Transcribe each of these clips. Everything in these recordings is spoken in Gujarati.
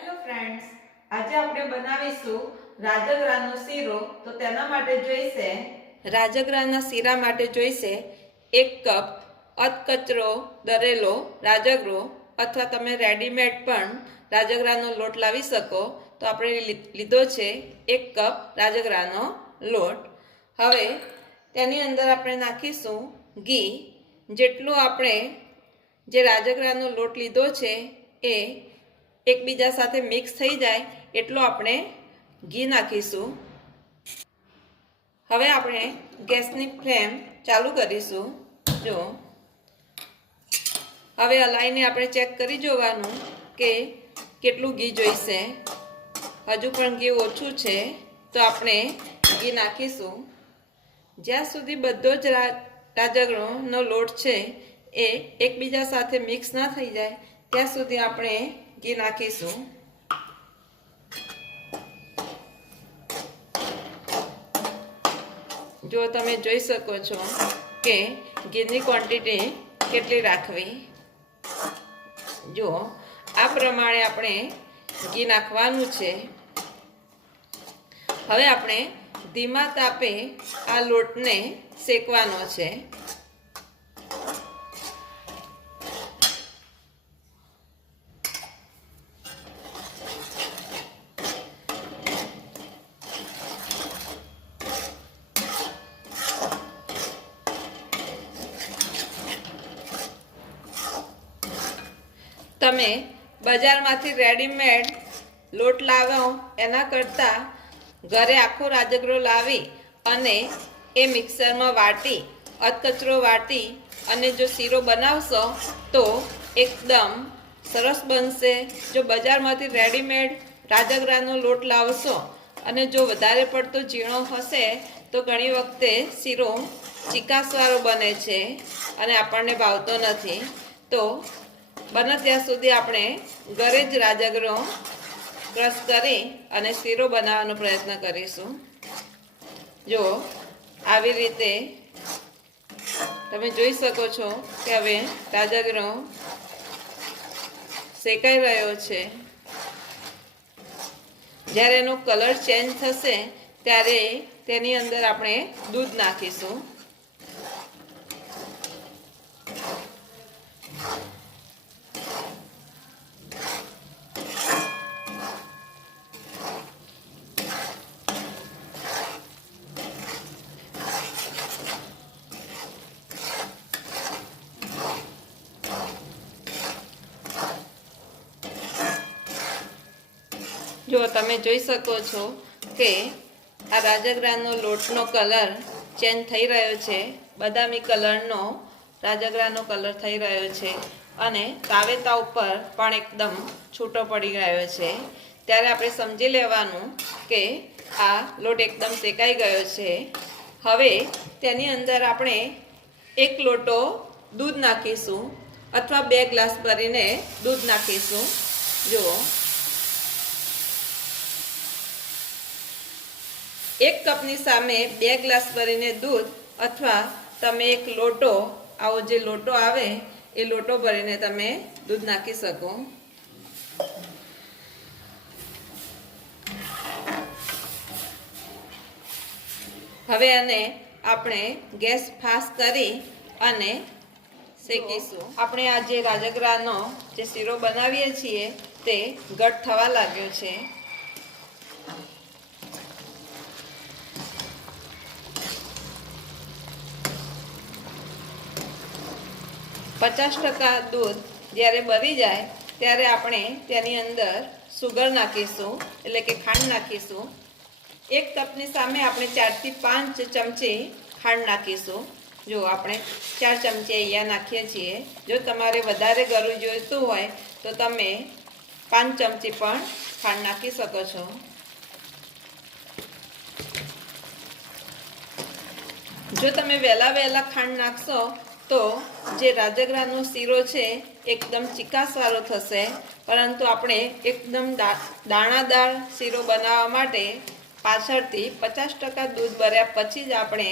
હેલો ફ્રેન્ડ્સ આજે આપણે બનાવીશું રાજગરાનો શીરો. તો તેના માટે જોઈશે, રાજગરાના શીરા માટે જોઈશે એક કપ અધકચરો દરેલો રાજગરો અથવા તમે રેડીમેડ પણ રાજગરાનો લોટ લાવી શકો. તો આપણે લીધો છે એક કપ રાજગરાનો લોટ. હવે તેની અંદર આપણે નાખીશું ઘી. જેટલું આપણે જે રાજગરાનો લોટ લીધો છે એ એકબીજા સાથે મિક્સ થઈ જાય એટલો આપણે ઘી નાખીશું. હવે આપણે ગેસની ફ્લેમ ચાલુ કરીશું. જો. હવે હલાઈને આપણે ચેક કરી જોવાનું કે કેટલું ઘી જોઈશે. હજુ પણ ઘી ઓછું છે, તો આપણે ઘી નાખીશું. જ્યાં સુધી બધો જ રા- રાજગરોનો લોટ છે, એ એકબીજા સાથે મિક્સ ના થઈ જાય, ત્યાં સુધી આપણે ઘી નાખીશું? જો તમે જોઈ શકો છો કે ઘીની ક્વોન્ટિટી કેટલી રાખવી. જો, આ પ્રમાણે આપણે ઘી નાખવાનું છે. હવે આપણે ધીમા તાપે આ લોટને શેકવાનો છે. તમે બજારમાંથી રેડીમેડ લોટ લાવો એના કરતાં ઘરે આખો રાજગરો લાવી અને એ મિક્સરમાં વાટી, અધકચરો વાટી અને જો શીરો બનાવશો તો એકદમ સરસ બનશે. જો બજારમાંથી રેડીમેડ રાજગરાનો લોટ લાવશો અને જો વધારે પડતો ઝીણો હશે તો ઘણી વખતે શીરો ચીકાસવાળો બને છે અને આપણને ભાવતો નથી. તો બને ત્યાં સુધી આપણે ઘરે જ રાજાગરો ક્રશ કરી અને શીરો બનાવવાનો પ્રયત્ન કરીશું. જો આવી રીતે તમે જોઈ શકો છો કે હવે રાજાગરો શેકાઈ રહ્યો છે. જ્યારે એનો કલર ચેન્જ થશે ત્યારે તેની અંદર આપણે દૂધ નાખીશું. જો તમે જોઈ શકો છો કે આ રાજગરાનો લોટનો કલર ચેન્જ થઈ રહ્યો છે. બદામી કલરનો રાજગરાનો કલર થઈ રહ્યો છે અને તાવેતા ઉપર પણ એકદમ છૂટો પડી ગયો છે. ત્યારે આપણે સમજી લેવાનું કે આ લોટ એકદમ શેકાઈ ગયો છે. હવે તેની અંદર આપણે એક લોટો દૂધ નાખીશું અથવા બે ગ્લાસ ભરીને દૂધ નાખીશું. જુઓ. એક કપની સામે બે ગ્લાસ ભરીને દૂધ અથવા તમે એક લોટો, આવો જે લોટો આવે, એ લોટો ભરીને તમે દૂધ નાખી શકો. હવે આને આપણે ગેસ ફાસ્ટ કરી અને શેકીશું. આપણે આ જે રાજગરાનો જે શીરો બનાવીએ છીએ, તે ઘટ થવા લાગ્યો છે. પચાસ ટકા દૂધ જ્યારે બળી જાય, ત્યારે આપણે તેની અંદર સુગર નાખીશું, એટલે કે ખાંડ નાખીશું. એક કપની સામે આપણે ચારથી પાંચ ચમચી ખાંડ નાખીશું. જો આપણે ચાર ચમચી અહીંયા નાખીએ છીએ. જો તમારે વધારે ગરું જોઈતું હોય, તો તમે પાંચ ચમચી પણ ખાંડ નાખી શકો છો. જો તમે વહેલા વહેલા ખાંડ નાખશો તો જે રાજગરાનો શીરો છે, એકદમ ચિકાસવાળો થશે. પરંતુ આપણે એકદમ દાણાદાર શીરો બનાવવા માટે પાછળથી પચાસ ટકા દૂધ ભર્યા પછી જ આપણે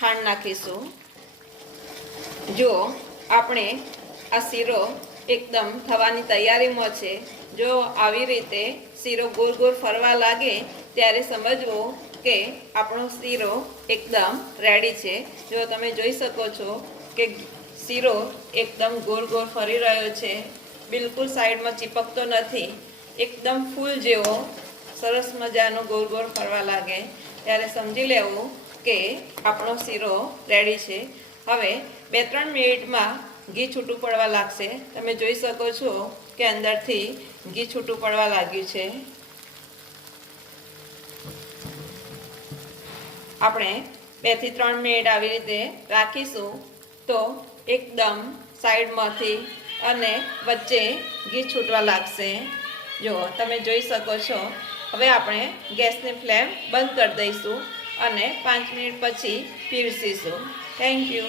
ખાંડ નાખીશું. જો આપણે આ શીરો એકદમ થવાની તૈયારીમાં છે, જો આવી રીતે શીરો ગોળ ગોળ ફરવા લાગે, ત્યારે સમજવું કે આપણો શીરો એકદમ રેડી છે. જો તમે જોઈ શકો છો કે શીરો એકદમ ગોળ ગોળ ફરી રહ્યો છે. બિલકુલ સાઈડમાં ચીપકતો નથી. એકદમ ફૂલ જેવો સરસ મજાનો ગોળ ગોળ ફરવા લાગે. ત્યારે સમજી લેવું કે આપણો શીરો રેડી છે. હવે બે ત્રણ મિનિટમાં ઘી છૂટું પડવા લાગશે. તમે જોઈ શકો છો કે અંદરથી ઘી છૂટું પડવા લાગ્યું છે. આપણે બેથી ત્રણ મિનિટ આવી રીતે રાખીશું. તો એકદમ સાઈડમાંથી અને વચ્ચે ઘી છૂટવા લાગશે. જો, તમે જોઈ શકો છો. હવે આપણે ગેસની ફ્લેમ બંધ કરી દઈશું અને પાંચ મિનિટ પછી પીરસીશું. Thank you.